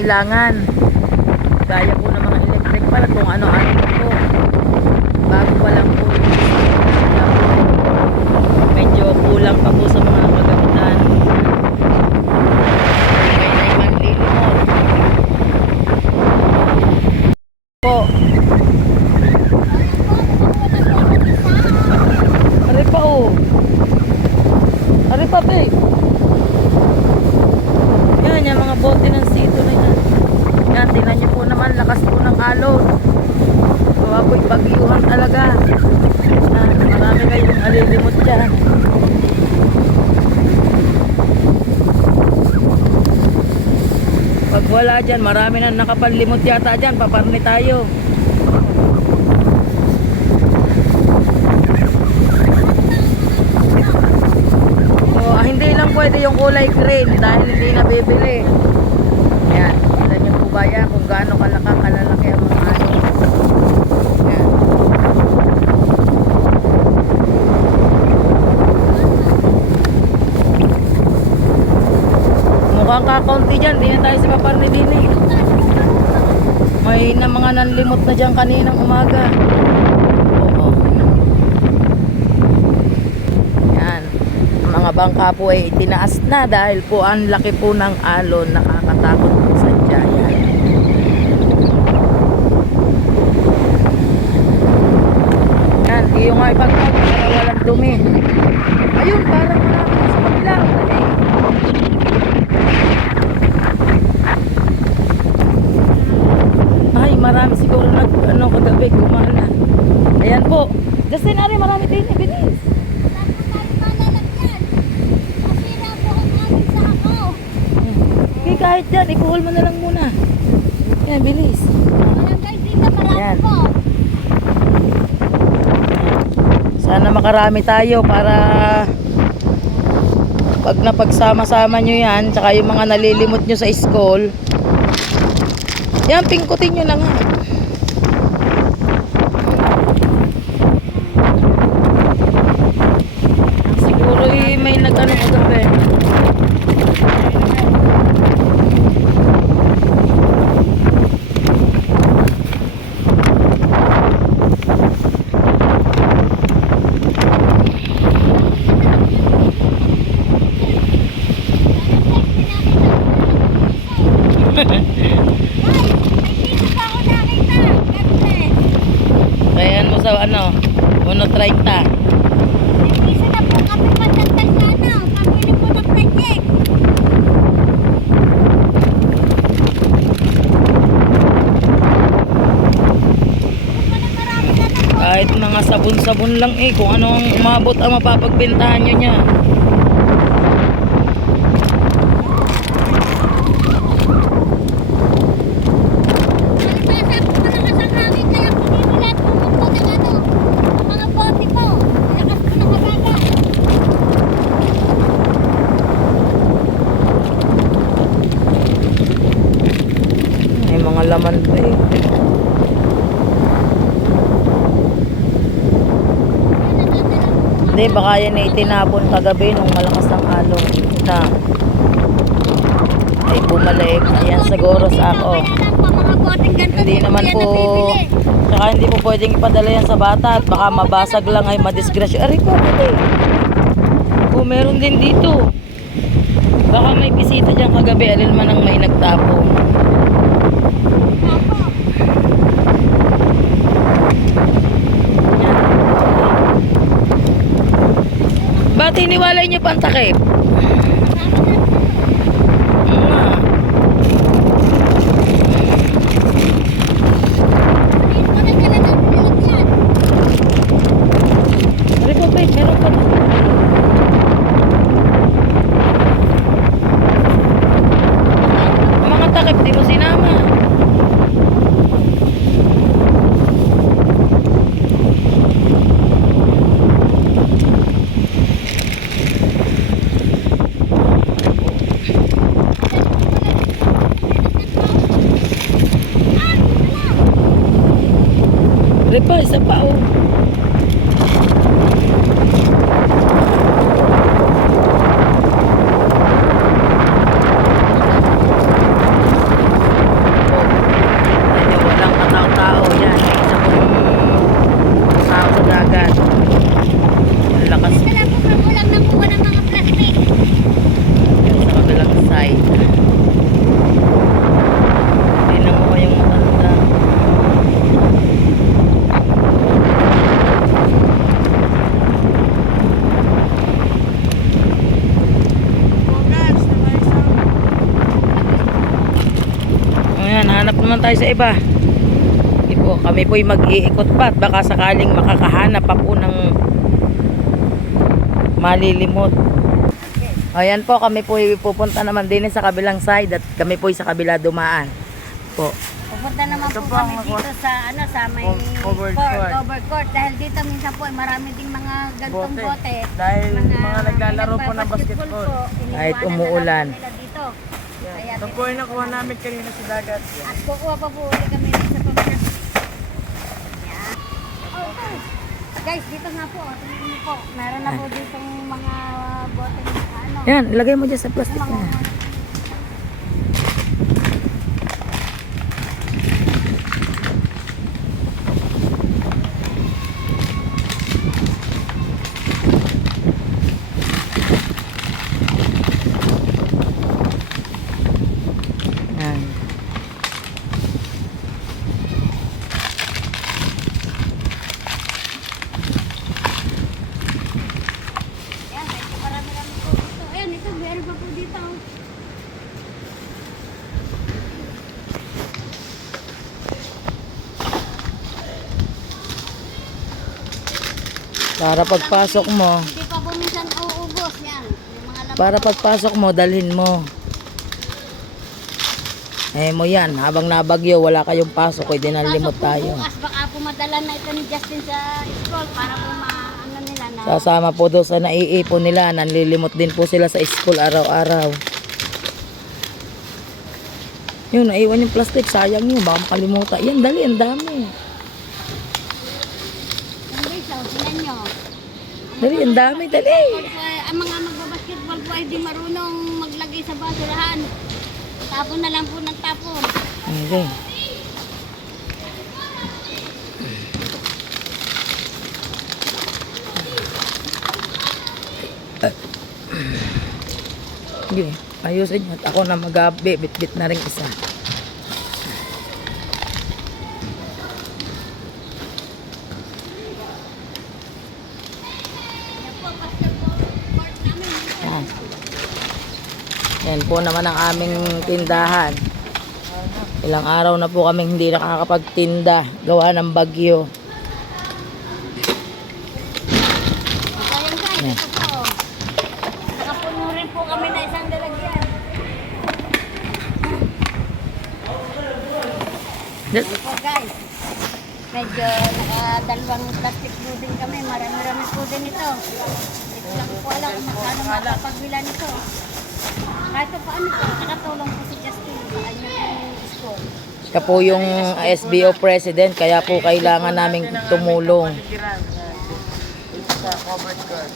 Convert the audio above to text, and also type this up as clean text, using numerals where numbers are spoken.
pangangailangan. Gaya po ng mga electric pala kung ano-ano po. Bago pa lang po medyo kulang pa po sa mga kagamitan. May naimang lilimot po. Ari pa oh. Ari pa pe. Yan yung mga bote ng sito na yan. Yan, tingnan nyo po naman, lakas po ng alon. Gawa po'y bagyuhan talaga. Marami kayong alilimot dyan. Pag wala dyan, marami na nakapanlimot yata dyan. Paparni tayo. Hindi lang pwede yung kulay green dahil hindi nabibili. Yan, kita nyo po ba yan kung gaano kalalaki ang mga ano. Yan. Mukhang kakaunti dyan, di na tayo sa paparni din eh. May na mga nanlimot na dyan kaninang umaga. Oo. Yan. Mga bangka po ay itinaas na dahil po ang laki po ng alon, nakakatakot po sa tiyan. Yan, iyo nga ipagpag para walang dumi. Ayun, parang marami sa kabila. Ay, marami siguro kagabi gumana. Ayan po. Justin, ari marami din, bilis. Kahit dyan, ikuhol mo na lang muna. Yan, bilis. Yan. Sana makarami tayo para pag napagsama-sama nyo yan, tsaka yung mga nalilimot nyo sa school, yan, pingkutin nyo lang ha. Siguro may nag-ano kagabi. Ayan mo sa ano, 1.30. Isa na po kami magdagdag na ano, pamili po ng project. Kahit mga sabon-sabon lang eh, kung ano ang umabot ang mapapagbentahan nyo niya. Laman pa eh. Hindi, baka yan ay itinapon kagabi nung malakas ng alon na ay bumalik. Ayan siguro sa ako. Hindi naman po, saka hindi po pwedeng ipadala yan sa bata at baka mabasag lang ay madisgrasya. Ari po pati kung meron din dito, baka may bisita dyan kagabi, alin man ang may nagtapong. Ba't iniwalay niyo pa ang takip? Meron pa. Mga takip, di mo sinama. Pa, isa pa oh. Tingnan mo yung matanda. Ayan, hanap naman tayo sa iba. Hindi po, kami po'y mag-iikot pa at baka sakaling makakahanap pa po ng malilimot. Ayan po, kami po'y pupunta naman din sa kabilang side at kami po'y sa kabila dumaan. Po. Pupunta naman Ito po po ang kami dito sa sa may covered court, court. covered court. Dahil dito minsan po marami ding mga gantong Bote. bote. Dahil mga naglalaro po ng nagbabasketball basketball. po, iniiwanan Kahit na lang umuulan. po nila dito. Kaya Ito po yung nakuha namin kanina sa dagat. at kukuha pa po ulit kami sa pamilya. Yan. Oh, guys, dito nga po. Tingnan niyo po. Meron na po dito mga bote ano. Ayan, lagay mo dyan sa plastic Mga na. Ayan. Yan, medyo marami-rami po dito. Ayan, ito, meron pa po dito. Para pagpasok mo, Hindi pa po minsan uubos. Yan, yung mga laman. para pagpasok mo, dalhin mo. Eh mo yan, habang nabagyo, wala kayong pasok, pwede na limot Pasok po tayo. bukas, baka po madala na ito ni Justin sa school para po ano nila na. Sasama po doon sa naiipon nila, nanlilimot din po sila sa school araw-araw. Yun, naiwan yung plastic, sayang yun, baka makalimutan. Yan, dali, ang dami. Yan guys, tingnan nyo. Dali, ang dami, dali. Ang mga magbabasketball po ay di marunong maglagay sa basurahan. Tapon na lang po ng tapon. Okay. Sige, ayusin nyo. At ako na magabi, bit-bit na rin isa. Yan po, basketball court namin. Yan. Yan po naman ang aming tindahan. Ilang araw na po kaming hindi nakakapagtinda. Gawa ng bagyo. Ayan guys, ito po. Nakapuno rin po kami na isang lalagyan. Ito po guys. Medyo dalawang plastic po din kami. Marami-rami po din ito. Ito lang po alam kung magkano makapagbila nito. Kahit pa paano po, nakatulong po si Justin sa kanyang school. Siya po yung SBO president, kaya po kailangan naming tumulong. Ito sa covered court.